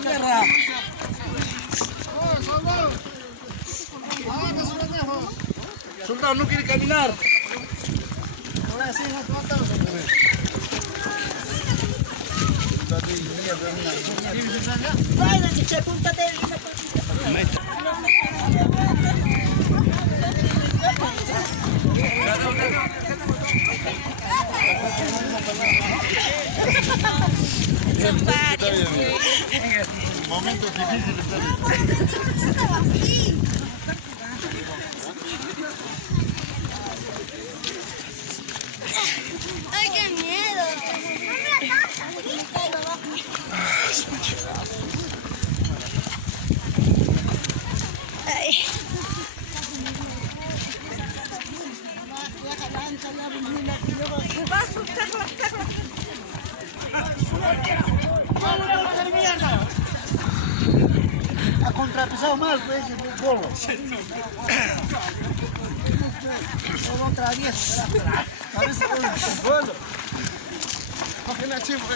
mierda. Soldado no quiere caminar. Ahora sí, no tratamos de comer. Vai, c'è punta della Momentos difíciles. ¡Ay, qué miedo! Ay. Ha contrapisado mal pues, el bolo. Todo otra vez. Parece que es bueno. Coge la chivo,